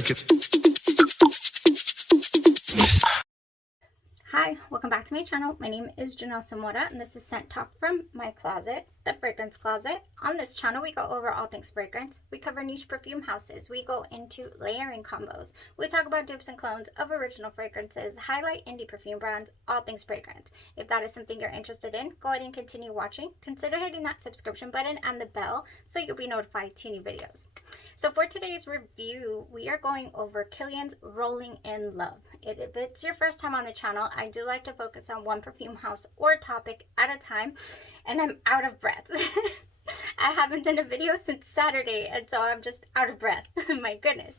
check it. Hi, welcome back to my channel. My name is Janelle Samora, and this is Scent Talk from my closet, the fragrance closet. On this channel, we go over all things fragrance. We cover niche perfume houses. We go into layering combos. We talk about dupes and clones of original fragrances, highlight indie perfume brands, all things fragrance. If that is something you're interested in, go ahead and continue watching. Consider hitting that subscription button and the bell so you'll be notified to new videos. So for today's review, we are going over KILIAN's Rolling in Love. If it's your first time on the channel, I do like to focus on one perfume house or topic at a time, and I'm out of breath. I haven't done a video since Saturday, and so I'm just out of breath. My goodness.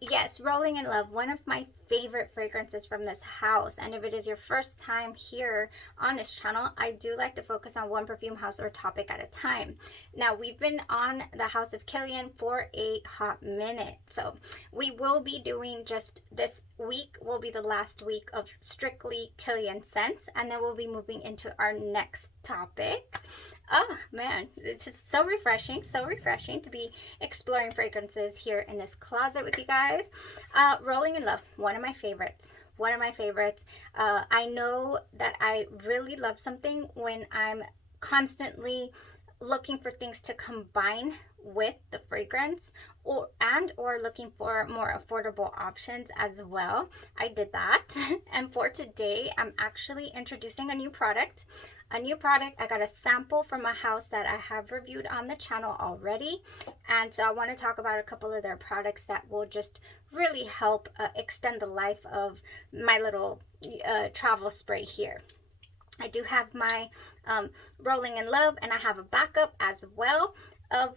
Yes, Rolling in Love, one of my favorite fragrances from this house. And if it is your first time here on this channel, I do like to focus on one perfume house or topic at a time. Now, we've been on the house of KILIAN for a hot minute. So we will be doing just this week will be the last week of strictly KILIAN scents, and then we'll be moving into our next topic. Oh man, it's just so refreshing to be exploring fragrances here in this closet with you guys. Rolling in Love, one of my favorites. I know that I really love something when I'm constantly looking for things to combine with the fragrance, or looking for more affordable options as well. I did that. And for today, I'm actually introducing a new product. I got a sample from a house that I have reviewed on the channel already, and so I want to talk about a couple of their products that will just really help extend the life of my little travel spray here. I do have my Rolling in Love, and I have a backup as well of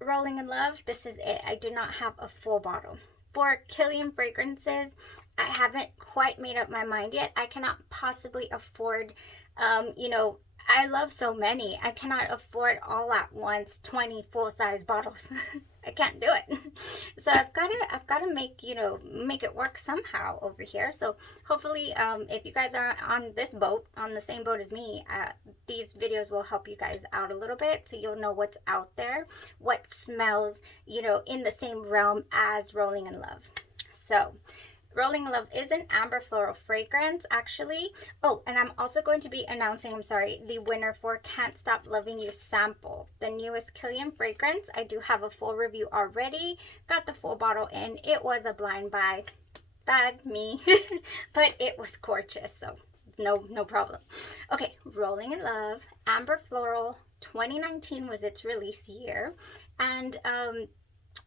Rolling in Love. This is it. I do not have a full bottle. For KILIAN fragrances, I haven't quite made up my mind yet. I cannot possibly afford, I love so many. I cannot afford all at once 20 full-size bottles. I can't do it. So I've got to make it work somehow over here. So hopefully, if you guys are on this boat, on the same boat as me, these videos will help you guys out a little bit, so you'll know what's out there, what smells, in the same realm as Rolling in Love. So Rolling in Love is an amber floral fragrance, actually. Oh, and I'm also going to be announcing, the winner for Can't Stop Loving You sample, the newest KILIAN fragrance. I do have a full review already. Got the full bottle in. It was a blind buy. Bad me. But it was gorgeous, so no problem. Okay, Rolling in Love, amber floral, 2019 was its release year. And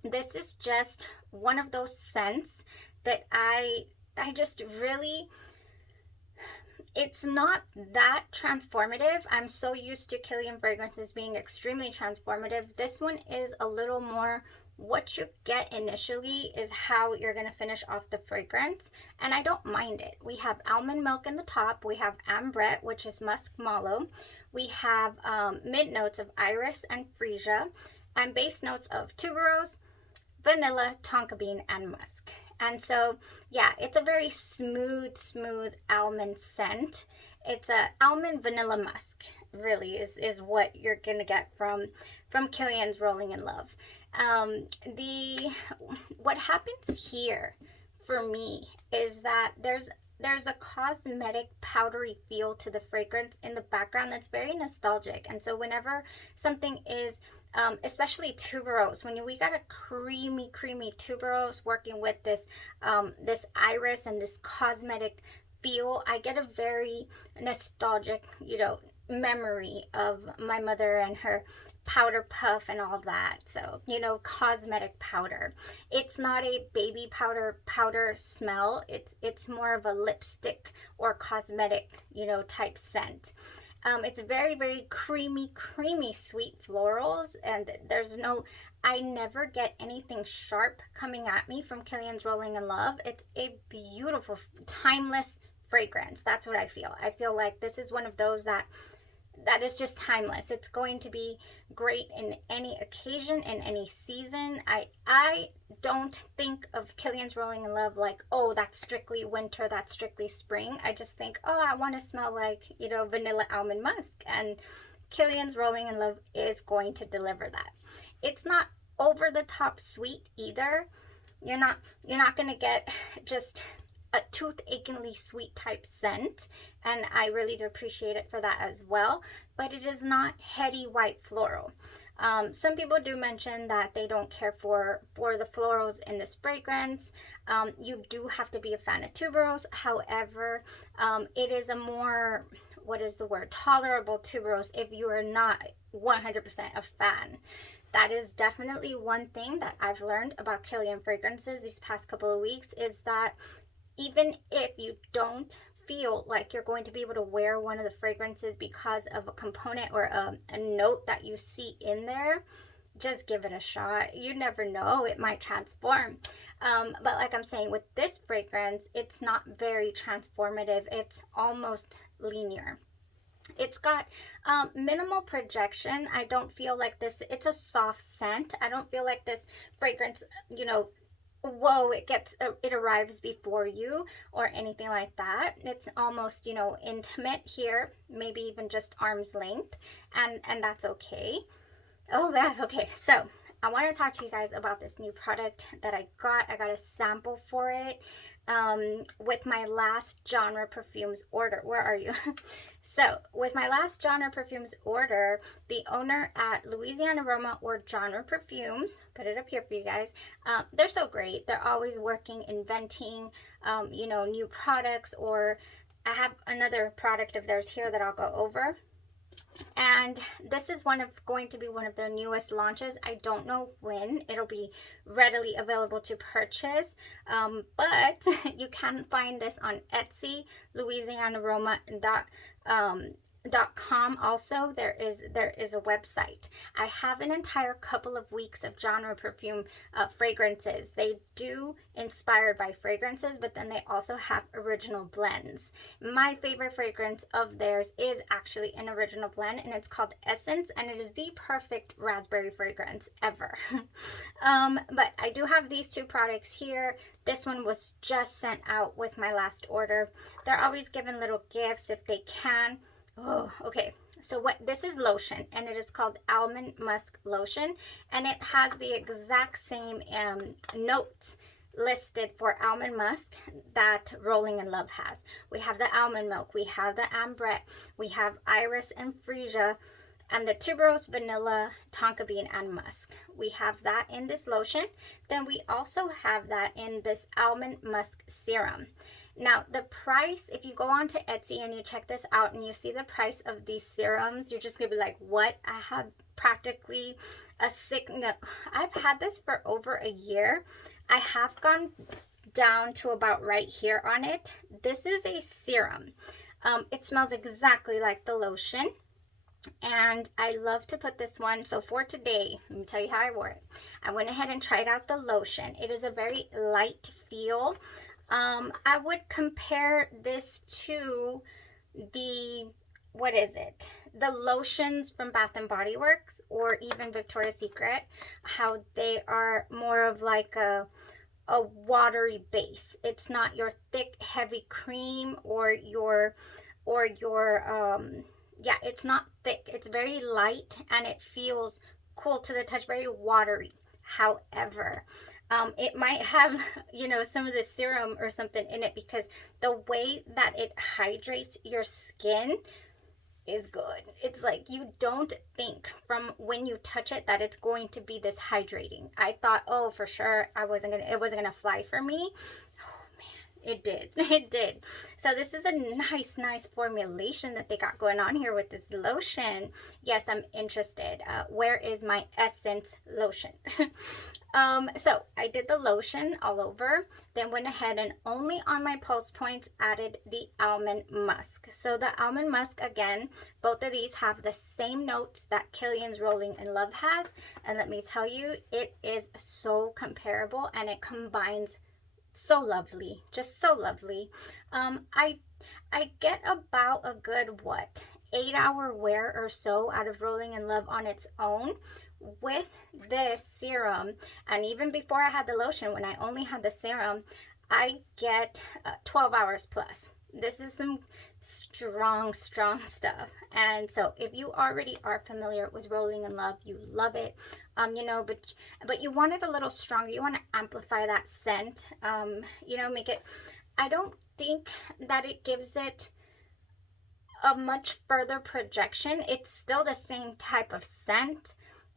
this is just one of those scents that I just really, it's not that transformative. I'm so used to KILIAN fragrances being extremely transformative. This one is a little more, what you get initially is how you're going to finish off the fragrance, and I don't mind it. We have almond milk in the top, we have ambrette, which is musk mallow, we have mid notes of iris and freesia, and base notes of tuberose, vanilla, tonka bean, and musk. And so, yeah, it's a very smooth almond scent. It's a almond vanilla musk, really, is what you're gonna get from KILIAN's Rolling in Love. What happens here for me is that there's a cosmetic powdery feel to the fragrance in the background that's very nostalgic. And so whenever something is especially tuberose, when we got a creamy tuberose working with this this iris and this cosmetic feel, I get a very nostalgic memory of my mother and her powder puff and all that. So cosmetic powder. It's not a baby powder smell. It's more of a lipstick or cosmetic type scent. It's very creamy sweet florals, and I never get anything sharp coming at me from KILIAN's Rolling in Love. It's a beautiful, timeless fragrance. That's what I feel. I feel like this is one of those that is just timeless. It's going to be great in any occasion, in any season. I don't think of KILIAN's Rolling in Love like, oh, that's strictly winter, that's strictly spring. I just think, oh, I want to smell like, vanilla almond musk. And KILIAN's Rolling in Love is going to deliver that. It's not over the top sweet either. you're not gonna get just a tooth-achingly sweet type scent, and I really do appreciate it for that as well, but it is not heady white floral. Some people do mention that they don't care for the florals in this fragrance. You do have to be a fan of tuberose. However, it is a more, what is the word, tolerable tuberose if you are not 100% a fan. That is definitely one thing that I've learned about KILIAN Fragrances these past couple of weeks, is that even if you don't feel like you're going to be able to wear one of the fragrances because of a component or a note that you see in there, just give it a shot. You never know, it might transform. But like I'm saying, with this fragrance, it's not very transformative. It's almost linear. It's got minimal projection. I don't feel like this, it's a soft scent. I don't feel like this fragrance, you know, whoa, it arrives before you or anything like that. It's almost, you know, intimate here, maybe even just arm's length, and that's okay. Oh man, okay, so I want to talk to you guys about this new product that I got. I got a sample for it with my last genre perfumes order. Where are you? So with my last genre perfumes order, the owner at Louisiana Aroma or Genre Perfumes, put it up here for you guys, they're so great. They're always working, inventing, you know, new products, or I have another product of theirs here that I'll go over. And this is going to be one of their newest launches. I don't know when it'll be readily available to purchase, but you can find this on Etsy, louisianaaroma.com. Also, there is a website. I have an entire couple of weeks of genre perfume fragrances. They do inspired by fragrances, but then they also have original blends. My favorite fragrance of theirs is actually an original blend, and it's called Essence, and it is the perfect raspberry fragrance ever. But I do have these two products here. This one was just sent out with my last order. They're always giving little gifts if they can. Oh, okay. So this is lotion, and it is called Almond Musk lotion, and it has the exact same notes listed for Almond Musk that Rolling in Love has. We have the almond milk, we have the ambrette, we have iris and freesia, and the tuberose, vanilla, tonka bean, and musk. We have that in this lotion. Then we also have that in this Almond Musk serum. Now, the price, if you go on to Etsy and you check this out and you see the price of these serums, you're just going to be like, what? I have practically no, I've had this for over a year. I have gone down to about right here on it. This is a serum. It smells exactly like the lotion, and I love to put this one. So for today, let me tell you how I wore it. I went ahead and tried out the lotion. It is a very light feel. I would compare this to the, what is it? The lotions from Bath and Body Works or even Victoria's Secret, how they are more of like a watery base. It's not your thick, heavy cream or your yeah, it's not thick. It's very light and it feels cool to the touch, very watery. However, it might have, you know, some of the serum or something in it, because the way that it hydrates your skin is good. It's like you don't think from when you touch it that it's going to be this hydrating. I thought, oh, for sure, it wasn't gonna fly for me. It did. It did. So this is a nice formulation that they got going on here with this lotion. Yes, I'm interested. Where is my Essence lotion? So I did the lotion all over, then went ahead and only on my pulse points added the Almond Musk. So the Almond Musk, again, both of these have the same notes that KILIAN's Rolling in Love has. And let me tell you, it is so comparable and it combines so lovely, just so lovely. I get about a good 8-hour wear or so out of Rolling in Love on its own. With this serum, and even before I had the lotion, when I only had the serum, I get 12 hours plus. This is some strong stuff. And so if you already are familiar with Rolling in Love, you love it, you know, but you want it a little stronger. You want to amplify that scent, you know, make it, I don't think that it gives it a much further projection. It's still the same type of scent,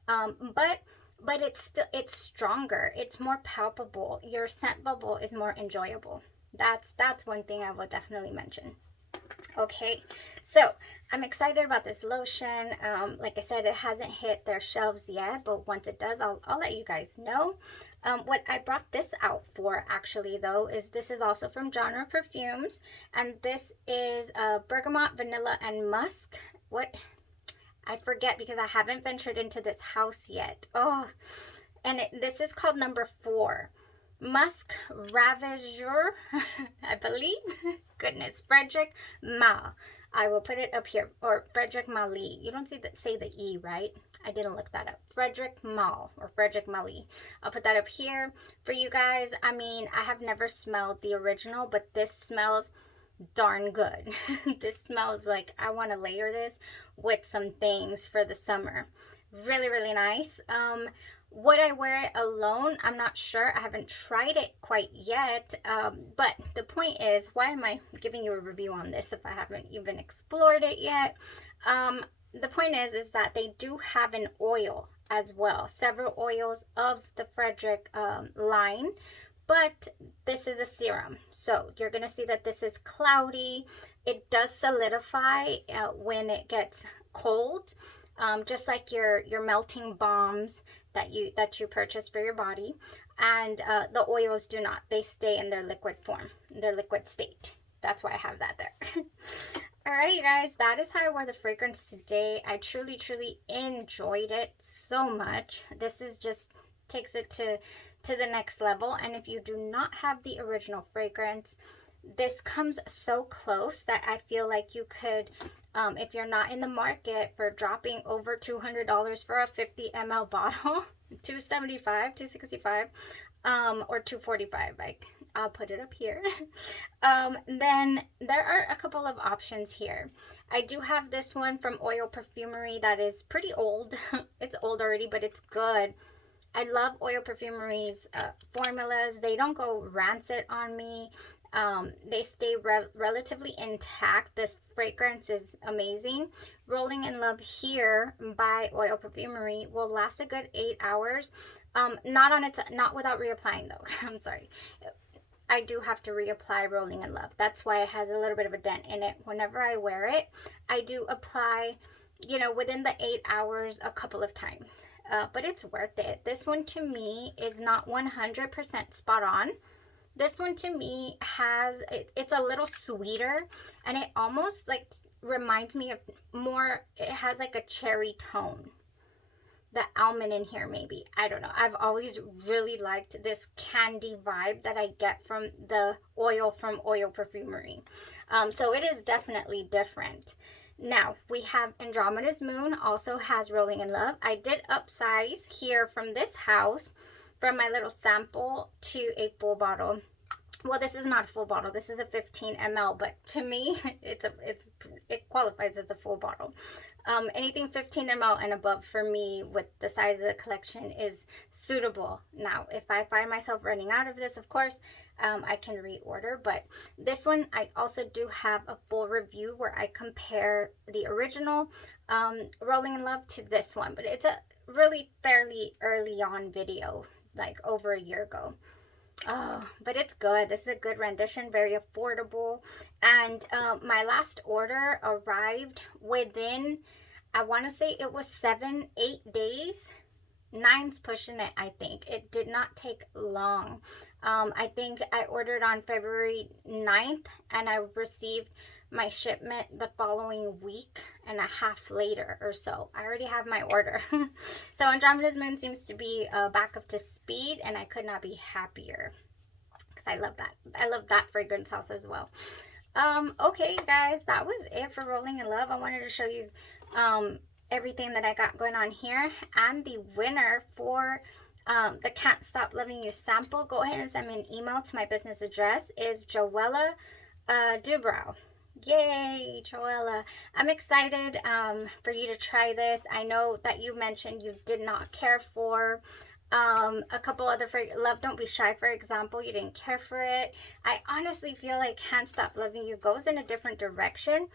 but it's stronger. It's more palpable. Your scent bubble is more enjoyable. That's one thing I will definitely mention. Okay, so I'm excited about this lotion. Like I said, it hasn't hit their shelves yet, but once it does, I'll let you guys know. What I brought this out for actually though is this is also from Genre Perfumes, and this is bergamot, vanilla, and musk. What, I forget because I haven't ventured into this house yet. Oh, and this is called number 4. Musc, Ravegeur, I believe. Goodness, Frederic Malle. I will put it up here, or Frederic Malle. You don't say the E, right? I didn't look that up. Frederic Malle or Frederic Malle. I'll put that up here for you guys. I mean, I have never smelled the original, but this smells darn good. This smells like I want to layer this with some things for the summer. Really, really nice. Would I wear it alone? I'm not sure. I haven't tried it quite yet. But the point is, why am I giving you a review on this if I haven't even explored it yet? The point is that they do have an oil as well. Several oils of the Frederic line. But this is a serum. So you're going to see that this is cloudy. It does solidify when it gets cold. Just like your melting balms that you purchase for your body, and the oils do not. They stay in their liquid form, their liquid state. That's why I have that there. All right, you guys, that is how I wore the fragrance today. I truly, truly enjoyed it so much. This is just takes it to the next level. And if you do not have the original fragrance, this comes so close that I feel like you could, if you're not in the market for dropping over $200 for a 50 ml bottle, $275, $265, or $245, like I'll put it up here. Then there are a couple of options here. I do have this one from Oil Perfumery that is pretty old. It's old already, but it's good. I love Oil Perfumery's formulas. They don't go rancid on me. They stay relatively intact. This fragrance is amazing. Rolling in Love here by Oil Perfumery will last a good 8 hours. Not without reapplying though. I'm sorry. I do have to reapply Rolling in Love. That's why it has a little bit of a dent in it. Whenever I wear it, I do apply, you know, within the 8 hours a couple of times. But it's worth it. This one to me is not 100% spot on. This one to me has, it's a little sweeter, and it almost like reminds me of more, it has like a cherry tone. The almond in here maybe. I don't know. I've always really liked this candy vibe that I get from the oil from Oil Perfumery. So it is definitely different. Now, we have Andromeda's Moon, also has Rolling in Love. I did upsize here from this house from my little sample to a full bottle. Well, this is not a full bottle. This is a 15 ml, but to me, it qualifies as a full bottle. Anything 15 ml and above for me with the size of the collection is suitable. Now, if I find myself running out of this, of course, I can reorder. But this one, I also do have a full review where I compare the original Rolling in Love to this one. But it's a really fairly early on video, like over a year ago. Oh, but it's good. This is a good rendition, very affordable. And my last order arrived within, I want to say it was 7-8 days. 9's pushing it, I think. It did not take long. I think I ordered on February 9th and I received my shipment the following week and a half later or so. I already have my order. So Andromeda's Moon seems to be back up to speed, and I could not be happier because I love that. I love that fragrance house as well. Okay, guys, that was it for Rolling in Love. I wanted to show you everything that I got going on here, and the winner for the Can't Stop Loving You sample. Go ahead and send me an email to my business address. Is Joella Dubrow. Yay, Joella. I'm excited for you to try this. I know that you mentioned you did not care for a couple other Love Don't Be Shy, for example. You didn't care for it. I honestly feel like Can't Stop Loving You goes in a different direction.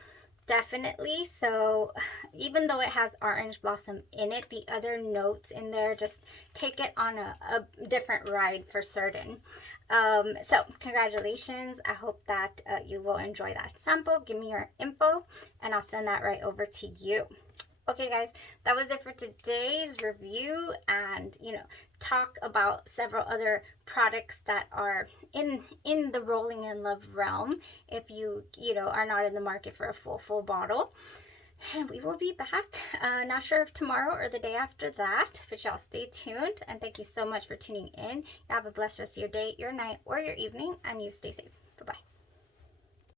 Definitely. So even though it has orange blossom in it, the other notes in there just take it on a different ride for certain. So congratulations. I hope that you will enjoy that sample. Give me your info and I'll send that right over to you. Okay guys, that was it for today's review and, talk about several other products that are in the Rolling in Love realm if you are not in the market for a full bottle. And we will be back, not sure if tomorrow or the day after that, but y'all stay tuned. And thank you so much for tuning in. You have a blessed rest of your day, your night, or your evening, and you stay safe. Bye-bye.